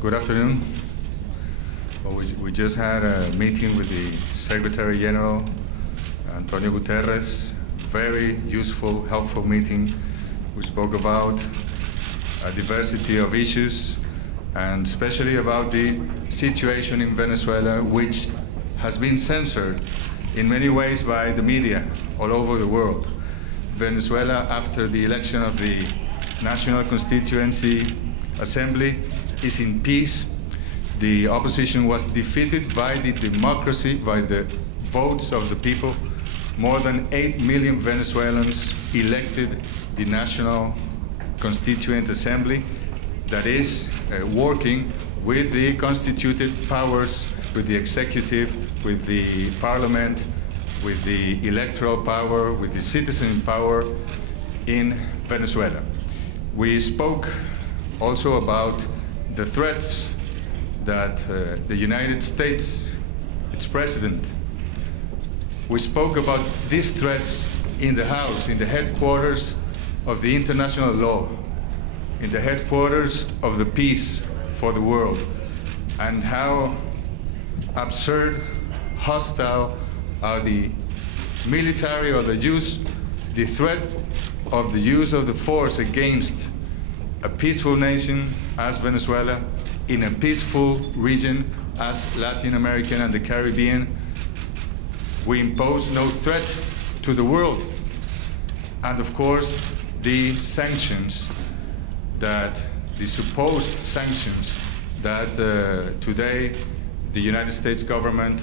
Good afternoon. Well, we just had a meeting with the Secretary General, Antonio Guterres. Very useful, helpful meeting. We spoke about a diversity of issues, and especially about the situation in Venezuela, which has been censored in many ways by the media all over the world. Venezuela, after the election of the National Constituency Assembly, is in peace. The opposition was defeated by the democracy, by the votes of the people. More than 8 million Venezuelans elected the National Constituent Assembly that is working with the constituted powers, with the executive, with the parliament, with the electoral power, with the citizen power in Venezuela. We spoke also about the threats that the United States, its president, we spoke about these threats in the House, in the headquarters of the international law, in the headquarters of the peace for the world, and how absurd, hostile are the military or the threat of the use of the force against a peaceful nation as Venezuela, in a peaceful region as Latin America and the Caribbean. We impose no threat to the world. And of course, the sanctions, the supposed sanctions that today the United States government,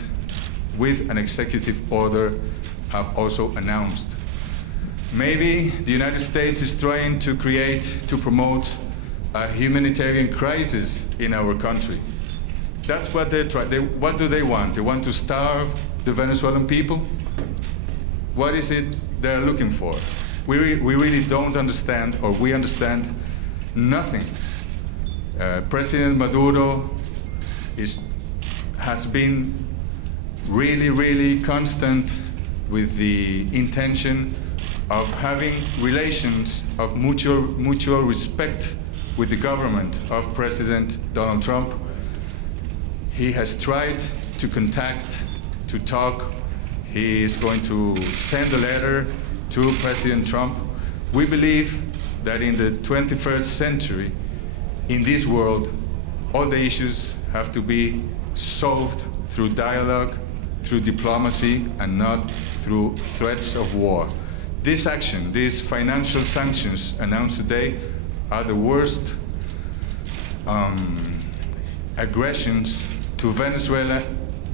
with an executive order, have also announced. Maybe the United States is trying to promote a humanitarian crisis in our country. That's what they try. What do they want? They want to starve the Venezuelan people? What is it they're looking for? We really don't understand, or we understand nothing. President Maduro has been really constant with the intention of having relations of mutual respect with the government of President Donald Trump. He has tried to contact, to talk. He is going to send a letter to President Trump. We believe that in the 21st century, in this world, all the issues have to be solved through dialogue, through diplomacy, and not through threats of war. This action, these financial sanctions announced today, are the worst aggressions to Venezuela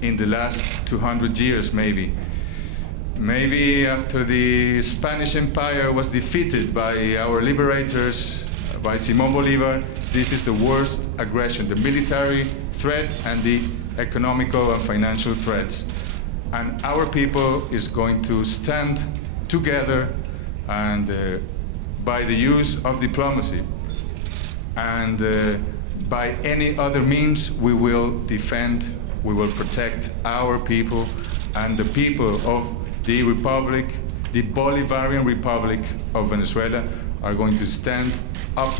in the last 200 years, maybe. Maybe after the Spanish Empire was defeated by our liberators, by Simón Bolívar, this is the worst aggression, the military threat and the economical and financial threats. And our people is going to stand together, and by the use of diplomacy and by any other means, we will defend, we will protect our people and the people of the Republic, the Bolivarian Republic of Venezuela, are going to stand up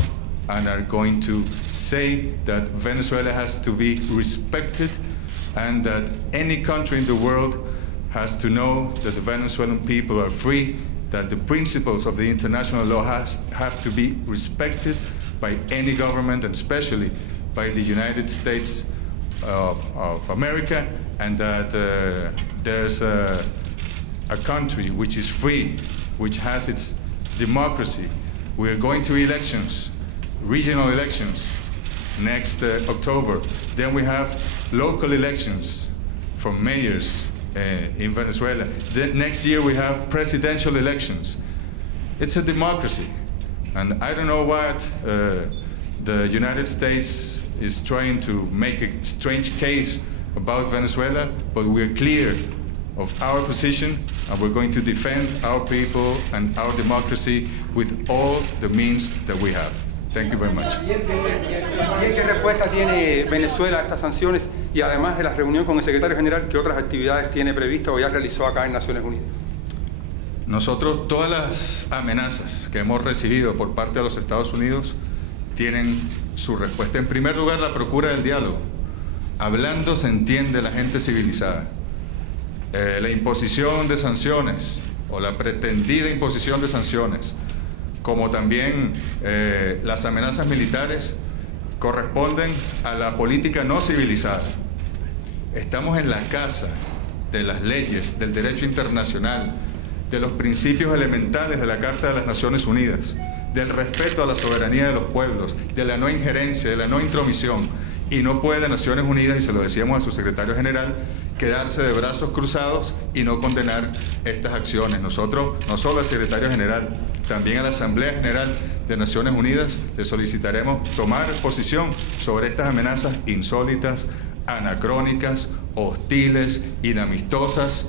and are going to say that Venezuela has to be respected, and that any country in the world has to know that the Venezuelan people are free, that the principles of the international law have to be respected by any government, and especially by the United States of America, and that there's a country which is free, which has its democracy. We're going to elections, regional elections, next October. Then we have local elections for mayors in Venezuela. Next year we have presidential elections. It's a democracy. And I don't know what the United States is trying to make a strange case about Venezuela, but we're clear of our position, and we're going to defend our people and our democracy with all the means that we have. Thank you very much. ¿Qué respuesta tiene Venezuela a estas sanciones, y además de la reunión con el secretario general, qué otras actividades tiene previsto o ya realizó acá en Naciones Unidas? Nosotros, todas las amenazas que hemos recibido por parte de los Estados Unidos tienen su respuesta. En primer lugar, la procura del diálogo. Hablando se entiende la gente civilizada. La imposición de sanciones o la pretendida imposición de sanciones, como también las amenazas militares, corresponden a la política no civilizada. Estamos en la casa de las leyes, del derecho internacional, de los principios elementales de la Carta de las Naciones Unidas, del respeto a la soberanía de los pueblos, de la no injerencia, de la no intromisión. Y no puede Naciones Unidas, y se lo decíamos a su secretario general, quedarse de brazos cruzados y no condenar estas acciones. Nosotros, no solo al secretario general, también a la Asamblea General de Naciones Unidas, le solicitaremos tomar posición sobre estas amenazas insólitas, anacrónicas, hostiles, inamistosas,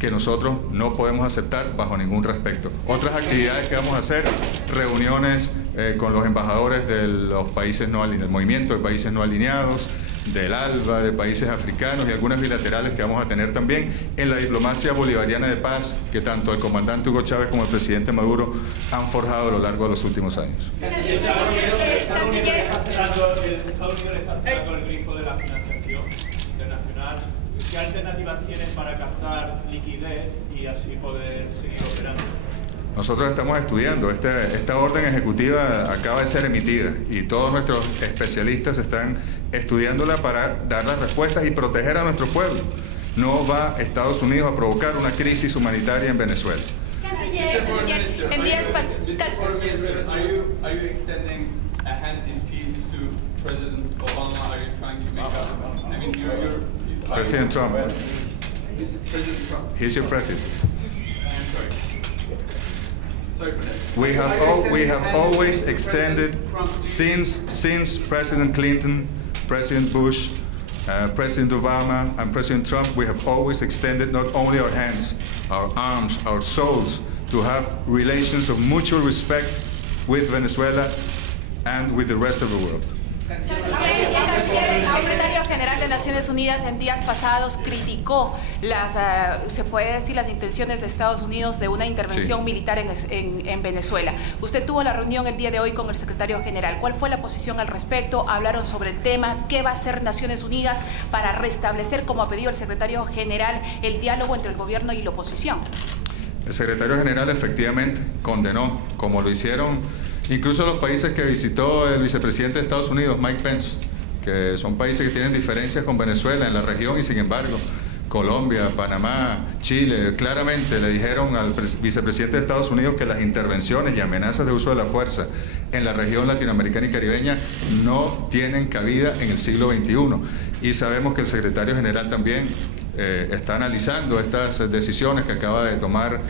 que nosotros no podemos aceptar bajo ningún respecto. Otras actividades que vamos a hacer, reuniones con los embajadores de los países no alineados, del movimiento de países no alineados, del ALBA, de países africanos y algunas bilaterales que vamos a tener también en la diplomacia bolivariana de paz que tanto el comandante Hugo Chávez como el presidente Maduro han forjado a lo largo de los últimos años. Estados Unidos está cerrando el grifo de la financiación internacional. ¿Qué alternativas tienen para captar liquidez y así poder seguir operando? Nosotros estamos estudiando, esta orden ejecutiva acaba de ser emitida y todos nuestros especialistas están estudiándola para dar las respuestas y proteger a nuestro pueblo. No va Estados Unidos a provocar una crisis humanitaria en Venezuela. En días pasados. Are you extending a hand in peace to President Obama? Are you trying to make up? I mean, you're President Trump. President Trump. He's your president. I'm sorry. Sorry for that. We have always extended since President Clinton, President Bush, President Obama, and President Trump. We have always extended not only our hands, our arms, our souls to have relations of mutual respect with Venezuela and with the rest of the world. El secretario general de Naciones Unidas en días pasados criticó se puede decir, las intenciones de Estados Unidos de una intervención militar en Venezuela. Usted tuvo la reunión el día de hoy con el secretario general. ¿Cuál fue la posición al respecto? ¿Hablaron sobre el tema? ¿Qué va a hacer Naciones Unidas para restablecer, como ha pedido el secretario general, el diálogo entre el gobierno y la oposición? El secretario general efectivamente condenó, como lo hicieron incluso los países que visitó el vicepresidente de Estados Unidos, Mike Pence, que son países que tienen diferencias con Venezuela en la región y sin embargo Colombia, Panamá, Chile, claramente le dijeron al vicepresidente de Estados Unidos que las intervenciones y amenazas de uso de la fuerza en la región latinoamericana y caribeña no tienen cabida en el siglo XXI. Y sabemos que el secretario general también está analizando estas decisiones que acaba de tomar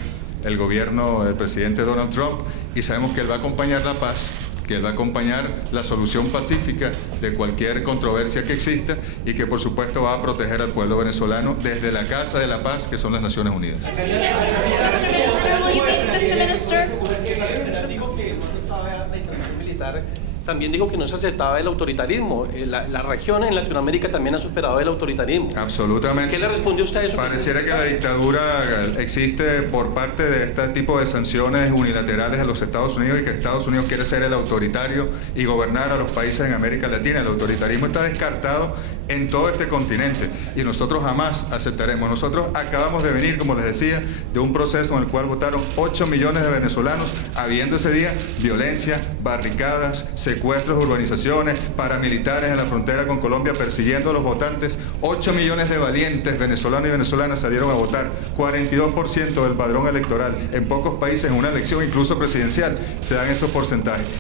el gobierno del presidente Donald Trump y sabemos que él va a acompañar la paz, que él va a acompañar la solución pacífica de cualquier controversia que exista y que por supuesto va a proteger al pueblo venezolano desde la Casa de la Paz, que son las Naciones Unidas. También dijo que no se aceptaba el autoritarismo. La región en Latinoamérica también ha superado el autoritarismo. Absolutamente. ¿Qué le respondió usted a eso? Pareciera que la dictadura existe por parte de este tipo de sanciones unilaterales a los Estados Unidos y que Estados Unidos quiere ser el autoritario y gobernar a los países en América Latina. El autoritarismo está descartado en todo este continente y nosotros jamás aceptaremos. Nosotros acabamos de venir, como les decía, de un proceso en el cual votaron 8 millones de venezolanos, habiendo ese día violencia, barricadas, secuestros, urbanizaciones, paramilitares en la frontera con Colombia persiguiendo a los votantes. 8 millones de valientes venezolanos y venezolanas salieron a votar, 42% del padrón electoral. En pocos países, en una elección incluso presidencial, se dan esos porcentajes.